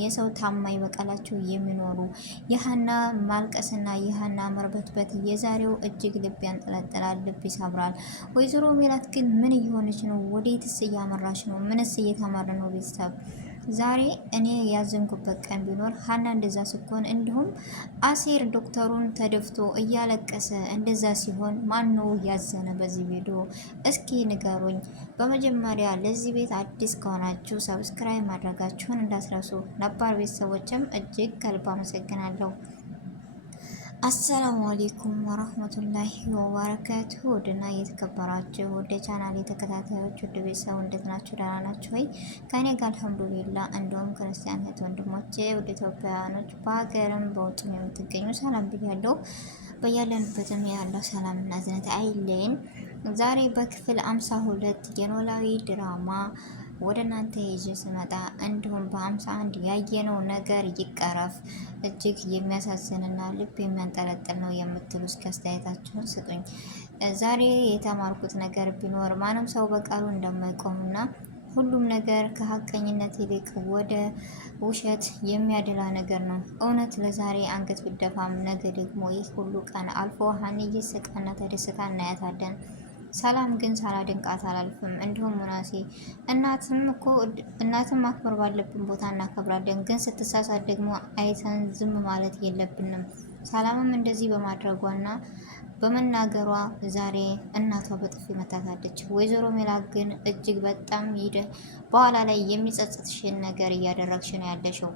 የሰው ታማኝ በቀላቸው የሚኖሩ የሀና ማልቀስና የሀና መርበትበት የዛሬው እጅግ ልብ ያንጠለጥላል፣ ልብ ይሰብራል። ወይዘሮ ሜላት ግን ምን እየሆነች ነው? ወዴትስ እያመራች ነው? ምንስ እየተማረ ነው? ቤተሰብ ዛሬ እኔ ያዘንኩበት ቀን ቢኖር ሀና እንደዛ ስትሆን፣ እንዲሁም አሴር ዶክተሩን ተደፍቶ እያለቀሰ እንደዛ ሲሆን ማን ነው ያዘነ በዚህ ቪዲዮ? እስኪ ንገሩኝ። በመጀመሪያ ለዚህ ቤት አዲስ ከሆናችሁ ሰብስክራይብ ማድረጋችሁን እንዳትረሱ። ነባር ቤተሰቦችም እጅግ ከልብ አመሰግናለሁ። አሰላሙ አሌይኩም ወራህመቱላሂ ወበረካቱሁ። ውድና እየተከበራችሁ ወደ ቻናል የተከታታዮች ወደ ቤተሰቡ እንዴት ናችሁ? ደህና ናችሁ ወይ? ከኔ ጋር አልሐምዱሊላህ። እንዲሁም ክርስቲያን እህት ወንድሞቼ ወደ ኢትዮጵያውያኖች በሀገርም በውጭም የምትገኙ ሰላም ብያለሁ። በያለንበትም ያለው ሰላምና እዝነት አይለይን። ዛሬ በክፍል 52 የኖላዊ ድራማ ወደ እናንተ ይዤ ስመጣ እንዲሁም በ51 ያየነው ነገር ይቀረፍ እጅግ የሚያሳዝንና ልብ የሚያንጠለጥል ነው የምትሉ እስኪ አስተያየታችሁን ስጡኝ። ዛሬ የተማርኩት ነገር ቢኖር ማንም ሰው በቃሉ እንደማይቆምና ሁሉም ነገር ከሀቀኝነት ይልቅ ወደ ውሸት የሚያደላ ነገር ነው። እውነት ለዛሬ አንገት ብደፋም ነገ ደግሞ ይህ ሁሉ ቀን አልፎ ሀኒዬ ስቃና ተደስታ እናያታለን። ሰላም ግን ሳላደንቃት አላልፍም። እንዲሁም ሙናሴ እናትም ማክበር ባለብን ቦታ እናከብራለን፣ ግን ስትሳሳት ደግሞ አይተን ዝም ማለት የለብንም። ሰላምም እንደዚህ በማድረጓና በመናገሯ ዛሬ እናቷ በጥፊ መታታለች። ወይዘሮ ሜላት ግን እጅግ በጣም በኋላ ላይ የሚጸጽትሽን ነገር እያደረግሽ ነው ያለሽው።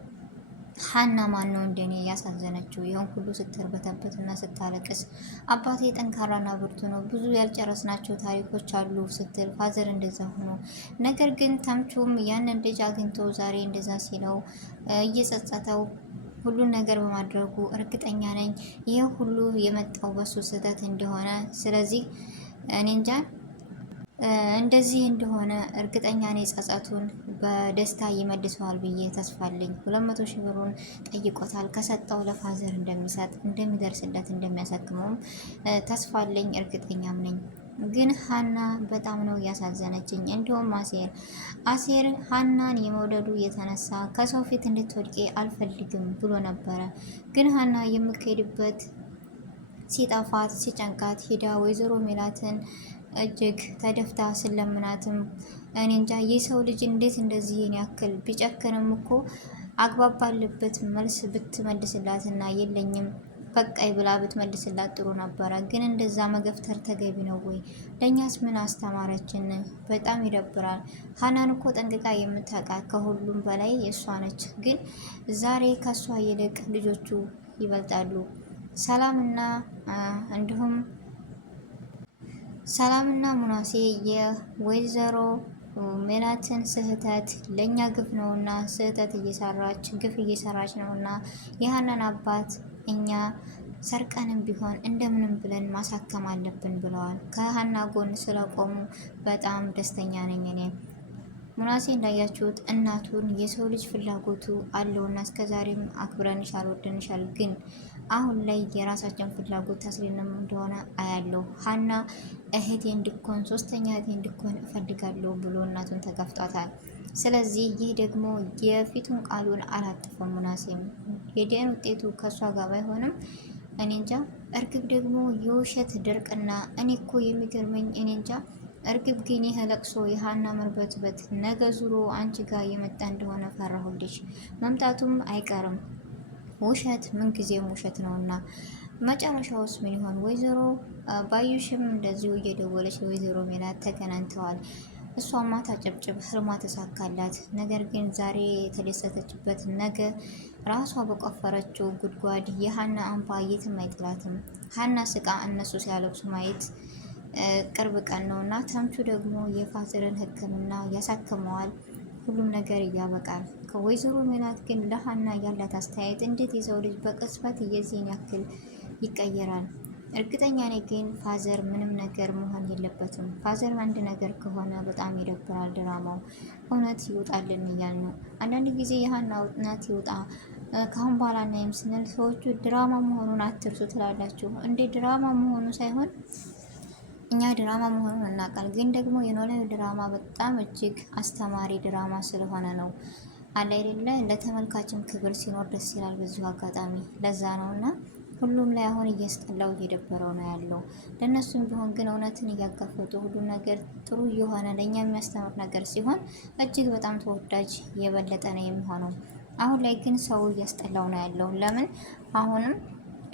ሀና ማን ነው እንደኔ ያሳዘነችው? ይሁን ሁሉ ስትርበተበት እና ስታለቅስ አባቴ ጠንካራና ብርቱ ነው፣ ብዙ ያልጨረስናቸው ታሪኮች አሉ ስትል ፋዘር እንደዛ ሆኖ፣ ነገር ግን ተምቹም ያንን ልጅ አግኝቶ ዛሬ እንደዛ ሲለው እየጸጸተው ሁሉን ነገር በማድረጉ እርግጠኛ ነኝ ይህ ሁሉ የመጣው በሱ ስህተት እንደሆነ። ስለዚህ እኔ እንጃ እንደዚህ እንደሆነ እርግጠኛ ነኝ። ጸጸቱን በደስታ ይመልሰዋል ብዬ ተስፋለኝ። 200 ሺህ ብሩን ጠይቆታል። ከሰጠው ለፋዘር እንደሚሰጥ እንደሚደርስለት እንደሚያሳክመውም ተስፋለኝ፣ እርግጠኛም ነኝ። ግን ሀና በጣም ነው ያሳዘነችኝ። እንዲሁም አሴር ሀናን የመውደዱ የተነሳ ከሰው ፊት እንድትወድቄ አልፈልግም ብሎ ነበረ። ግን ሀና የምትሄድበት ሲጠፋት ሲጨንቃት ሂዳ ወይዘሮ ሜላትን እጅግ ተደፍታ ስለምናትም እኔ እንጃ የሰው ልጅ እንዴት እንደዚህን ያክል ቢጨክንም እኮ አግባብ ባለበት መልስ ብትመልስላትና የለኝም በቃይ ብላ ብትመልስላት ጥሩ ነበረ። ግን እንደዛ መገፍተር ተገቢ ነው ወይ? ለእኛስ ምን አስተማረችን? በጣም ይደብራል። ሀናን እኮ ጠንቅቃ የምታውቃት ከሁሉም በላይ እሷ ነች። ግን ዛሬ ከእሷ ይልቅ ልጆቹ ይበልጣሉ። ሰላምና ሙናሴ የወይዘሮ ሜላትን ስህተት ለእኛ ግፍ ነውና ስህተት እየሰራች ግፍ እየሰራች ነውና የሀናን አባት እኛ ሰርቀንም ቢሆን እንደምንም ብለን ማሳከም አለብን ብለዋል። ከሀና ጎን ስለቆሙ በጣም ደስተኛ ነኝ እኔ። ሙናሴ እንዳያችሁት እናቱን የሰው ልጅ ፍላጎቱ አለውና እስከዛሬም አክብረንሻል ወደንሻል፣ ግን አሁን ላይ የራሳችን ፍላጎት ታስሌንም እንደሆነ አያለው። ሀና እህቴ እንድኮን ሶስተኛ እህቴ እንድኮን እፈልጋለሁ ብሎ እናቱን ተጋፍጧታል። ስለዚህ ይህ ደግሞ የፊቱን ቃሉን አላጠፈም። ሙናሴም የደን ውጤቱ ከእሷ ጋር ባይሆንም እኔ እንጃ። እርግብ ደግሞ የውሸት ድርቅና እኔ እኮ የሚገርመኝ እኔ እንጃ እርግብ ግን ይህ ለቅሶ የሀና መርበትበት ነገ ዙሮ አንቺ ጋር የመጣ እንደሆነ ፈራሁልሽ። መምጣቱም አይቀርም። ውሸት ምንጊዜም ውሸት ነውና መጨረሻውስ ምን ይሆን? ወይዘሮ ባዩሽም እንደዚሁ እየደወለች ወይዘሮ ሜላት ተገናኝተዋል። እሷማ ታጨብጭብ፣ ህልሟ ተሳካላት። ነገር ግን ዛሬ የተደሰተችበት ነገ ራሷ በቆፈረችው ጉድጓድ የሀና እንባ የትም አይጥላትም። ሀና ስቃ እነሱ ሲያለቅሱ ማየት ቅርብ ቀን ነው እና ተምቹ ደግሞ የፋዘርን ሕክምና ያሳክመዋል። ሁሉም ነገር ያበቃል። ከወይዘሮ ሜላት ግን ለሀና ያላት አስተያየት እንዴት የሰው ልጅ በቅጽበት የዚህን ያክል ይቀየራል? እርግጠኛ ነኝ ግን ፋዘር ምንም ነገር መሆን የለበትም። ፋዘር አንድ ነገር ከሆነ በጣም ይደብራል። ድራማው እውነት ይውጣልን እያል ነው። አንዳንድ ጊዜ የሀና እውነት ይውጣ ከአሁን በኋላ እናይም ስንል ሰዎቹ ድራማ መሆኑን አትርሱ ትላላችሁ። እንደ ድራማ መሆኑ ሳይሆን እኛ ድራማ መሆኑን እናውቃል። ግን ደግሞ የኖላዊ ድራማ በጣም እጅግ አስተማሪ ድራማ ስለሆነ ነው አለ አይደለ ለተመልካችም ክብር ሲኖር ደስ ይላል። በዚሁ አጋጣሚ ለዛ ነውና ሁሉም ላይ አሁን እያስጠላው እየደበረው ነው ያለው። ለእነሱም ቢሆን ግን እውነትን እያጋፈጡ ሁሉም ነገር ጥሩ እየሆነ ለእኛ የሚያስተምር ነገር ሲሆን እጅግ በጣም ተወዳጅ የበለጠ ነው የሚሆነው። አሁን ላይ ግን ሰው እያስጠላው ነው ያለው። ለምን አሁንም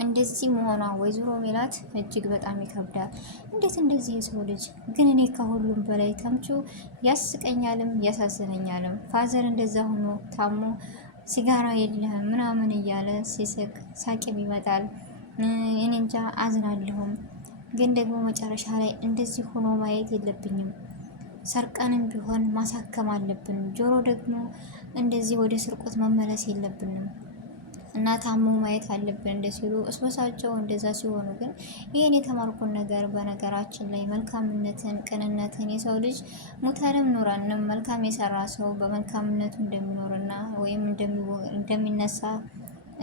እንደዚህ መሆኗ ወይዘሮ ሜላት እጅግ በጣም ይከብዳል። እንዴት እንደዚህ የሰው ልጅ ግን እኔ ከሁሉም በላይ ተምቹ ያስቀኛልም ያሳዝነኛልም። ፋዘር እንደዛ ሆኖ ታሞ ሲጋራ የለህም ምናምን እያለ ሲስቅ ሳቂም ይመጣል። እኔ እንጃ አዝናለሁም። ግን ደግሞ መጨረሻ ላይ እንደዚህ ሆኖ ማየት የለብኝም። ሰርቀንም ቢሆን ማሳከም አለብን። ጆሮ ደግሞ እንደዚህ ወደ ስርቆት መመለስ የለብንም እና ታሞ ማየት አለብን እንደ ሲሉ እስበሳቸው እንደዛ ሲሆኑ ግን ይህን የተማርኩን ነገር በነገራችን ላይ መልካምነትን፣ ቅንነትን የሰው ልጅ ሙተንም ኑረንም መልካም የሰራ ሰው በመልካምነቱ እንደሚኖርና ወይም እንደሚነሳ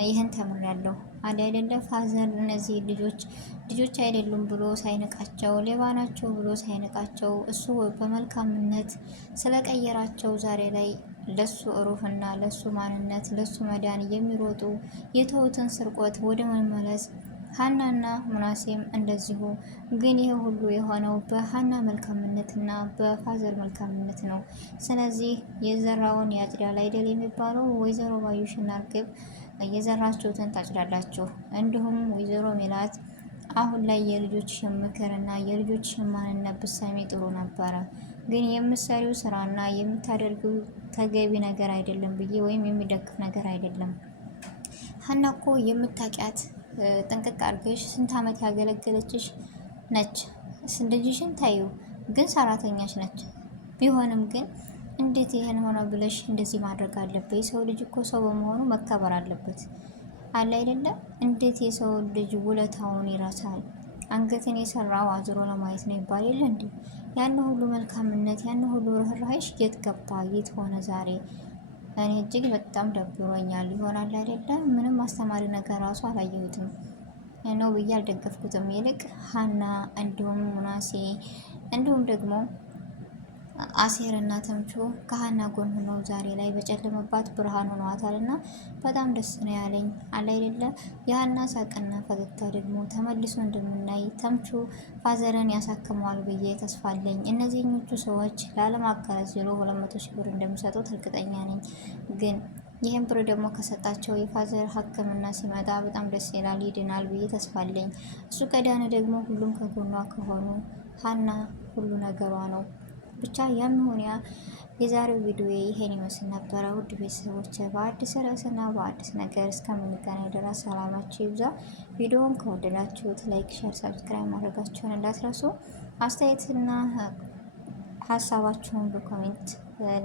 ይህን ተምሬያለሁ። አይደለ ፋዘር እነዚህ ልጆች አይደሉም ብሎ ሳይንቃቸው፣ ሌባ ናቸው ብሎ ሳይንቃቸው እሱ በመልካምነት ስለቀየራቸው ዛሬ ላይ ለሱ ሩህና ለሱ ማንነት ለሱ መዳን የሚሮጡ የተውትን ስርቆት ወደ መመለስ ሀናና ሙናሴም እንደዚሁ። ግን ይህ ሁሉ የሆነው በሀና መልካምነትና በፋዘር መልካምነት ነው። ስለዚህ የዘራውን ያጭዳል አይደል የሚባለው። ወይዘሮ ባዩሽና እርግብ የዘራችሁትን ታጭዳላችሁ። እንዲሁም ወይዘሮ ሜላት አሁን ላይ የልጆችሽን ምክርና የልጆችሽን ማንነት ብትሰሚ ጥሩ ነበረ። ግን የምትሰሪው ስራና የምታደርጊው ተገቢ ነገር አይደለም ብዬ ወይም የሚደግፍ ነገር አይደለም። ሀና እኮ የምታውቂያት ጥንቅቅ አድርገሽ ስንት ዓመት ያገለገለችሽ ነች። ልጅሽን ታዩ ግን ሰራተኛሽ ነች። ቢሆንም ግን እንዴት ይሄን ሆነ ብለሽ እንደዚህ ማድረግ አለበት? የሰው ልጅ እኮ ሰው በመሆኑ መከበር አለበት አለ አይደለም። እንዴት የሰው ልጅ ውለታውን ይረሳል? አንገትን የሰራው አዝሮ ለማየት ነው ይባል የለ እንዴ? ያን ሁሉ መልካምነት ያን ሁሉ ርህራሄሽ የት ገባ? የት ሆነ ዛሬ? እኔ እጅግ በጣም ደብሮኛል። ይሆናል አይደለም ምንም አስተማሪ ነገር ራሱ አላየሁትም ነው ብዬ አልደገፍኩትም። ይልቅ ሀና እንዲሁም ሙናሴ እንዲሁም ደግሞ አሴር እና ተምቹ ከሀና ጎን ሆነው ዛሬ ላይ በጨለመባት ብርሃን ሆነዋታል እና በጣም ደስ ነው ያለኝ። አለ አይደለ የሀና ሳቅና ፈገግታ ደግሞ ተመልሶ እንደምናይ ተምቹ ፋዘርን ያሳክመዋል ብዬ ተስፋ አለኝ። እነዚህኞቹ ሰዎች ላለማጋለጥ ሲሉ 200 ሺህ ብር እንደሚሰጡት እርግጠኛ ነኝ። ግን ይህን ብር ደግሞ ከሰጣቸው የፋዘር ሕክምና ሲመጣ በጣም ደስ ይላል፣ ይድናል ብዬ ተስፋ አለኝ። እሱ ከዳነ ደግሞ ሁሉም ከጎኗ ከሆኑ ሀና ሁሉ ነገሯ ነው። ብቻ ያም ሆነ የዛሬው ቪዲዮ ይሄን ይመስል ነበረ። ውድ ቤተሰቦች በአዲስ ርዕስና በአዲስ ነገር እስከምንገናኝ ድረስ ሰላማችሁ ይብዛ። ቪዲዮውን ከወደዳችሁት ላይክ፣ ሼር፣ ሰብስክራይብ ማድረጋችሁን እንዳትረሱ። አስተያየትና ሀሳባችሁን በኮሜንት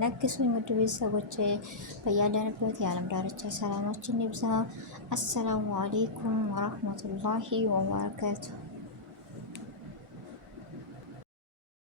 ለግሱኝ። ውድ ቤተሰቦች በያለንበት የዓለም ዳርቻ ሰላማችን ይብዛ። አሰላሙ አሌይኩም ወራህመቱላሂ ወበረካቱ።